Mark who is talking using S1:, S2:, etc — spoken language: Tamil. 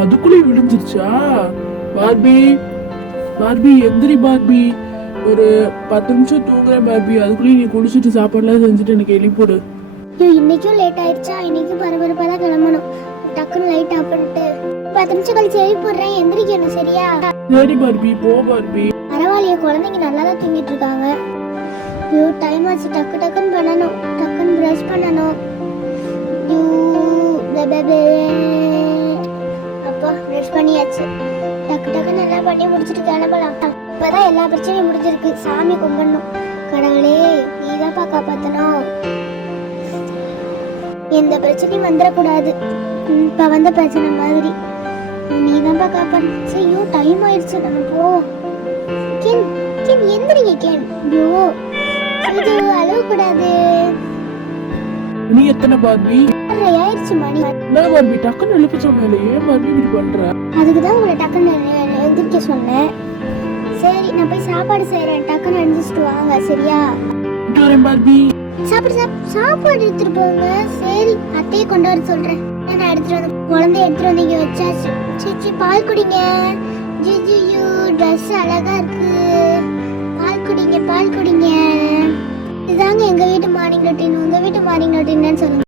S1: அதுக்குள்ளே விழுந்துருச்சா? பார்பி பார்பி எந்திரி பார்பி. ஒரு பத்து நிமிஷம் தூங்குறேன் பார்பி. அதுக்குள்ளேயே நீ குளிச்சுட்டு சாப்பாடுலாம் செஞ்சுட்டு எனக்கு எழுப்பிடு
S2: ஐயோ இன்னைக்கும் லேட் ஆயிடுச்சா? இன்னைக்கும் பரபரப்பாக தான் கிளம்பணும். டக்குன்னு லைட் ஆஃப் பண்ணிட்டு பத்து நிமிஷம் கழிச்சு எழுப்பி போடுறேன் எந்திரிக்கணும் சரியா?
S1: சரி பார்பி போ பார்பி.
S2: பரவாயில்லையே குழந்தைங்க நல்லா தான் தூங்கிட்டு இருக்காங்க ஐயோ டைம் ஆச்சு. டக்கு டக்குன்னு பண்ணணும். டக்குன்னு ப்ரஷ் பண்ணணும். ஐயோ, பே, ப்ரஷ் பண்ணியாச்சு. டக்கு டக்குன்னு எல்லாம் பண்ணி முடிச்சுட்டு கிளம்பலாம். இப்பதான் எல்லா பிரச்சனையும் முடிஞ்சிருக்கு. சாமி கும்பிடணும். கடவுளே நீதான்ப்பா காப்பாத்தணும். எந்த பிரச்சனையும் வந்துடக்கூடாது. இப்போ வந்த பிரச்சனை மாதிரி. நீதான்ப்பா காப்பாற்றணும் ஐயோ டைம் ஆயிடுச்சு. நம்ம போவோம் கேன் கேன் எந்திரிங்க கேன் ஐயோ இது அழக்கூடாது
S1: நீ எத்தனை பார்பி
S2: ஆறரை ஆயிடுச்சு மணி.
S1: என்ன பார்பி டக்குன்னு எழுப்ப சொன்னாலே ஏன் பார்பி இப்படி பண்ற?
S2: அதுக்கு தான் உங்களை டக்குன்னு எ- எந்திரிக்க சொன்னேன். சரி நான் போய் சாப்பாடு செய்கிறேன் டக்குன்னு எழுந்திரிச்சிட்டு வாங்க சரியா?
S1: வரேன் பார்பி.
S2: சாப்பாடு சாப் சாப்பாடு எடுத்துட்டு போங்க. சரி அத்தையை கொண்டு வர சொல்றேன். நான் எடுத்துட்டு வந்து குழந்தை எடுத்துட்டு வந்து இங்க வச்சாச்சு. சிச்சி பால் குடிங்க. ஜிஜியு ட்ரெஸ் அழகா இருக்கு. பால் குடிங்க பால் குடிங்க. இதுதாங்க எங்க வீட்டு மார்னிங் ரொட்டீன் உங்க வீட்டு மார்னிங் ரொட்டீன்னு சொல்லுங்க.